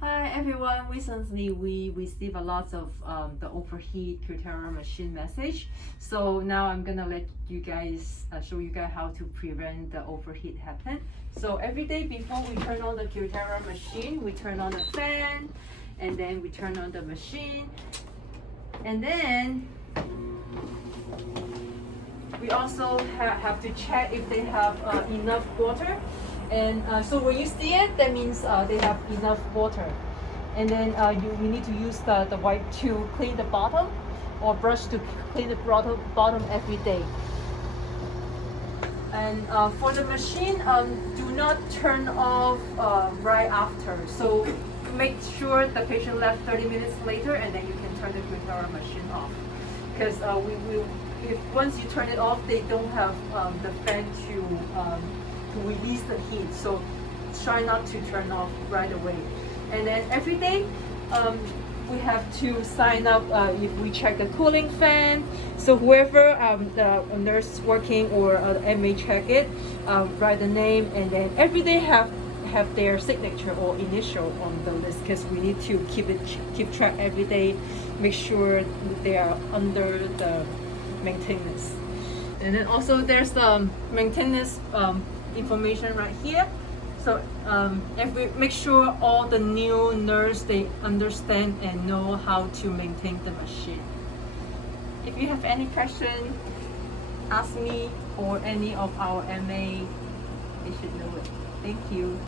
Hi everyone, recently we received a lot of the overheat Cutera machine message. So now I'm gonna let you guys show you guys how to prevent the overheat happen. So every day before we turn on the Cutera machine, we turn on the fan and then we turn on the machine. And then we also have to check if they have enough water. And so when you see it, that means they have enough water. And then you need to use the wipe to clean the bottom or brush to clean the bottom every day. And for the machine, do not turn off right after. So make sure the patient left 30 minutes later and then you can turn the Cutera machine off. Because if once you turn it off, they don't have the fan to release the heat. So try not to turn off right away. And then every day, we have to sign up if we check the cooling fan. So whoever the nurse working or MA check it, write the name, and then every day have their signature or initial on the list because we need to keep track every day, make sure they are under the maintenance. And then also there's the maintenance information right here. So make sure all the new nurse they understand and know how to maintain the machine. If you have any question, ask me or any of our MA. They should know it. Thank you.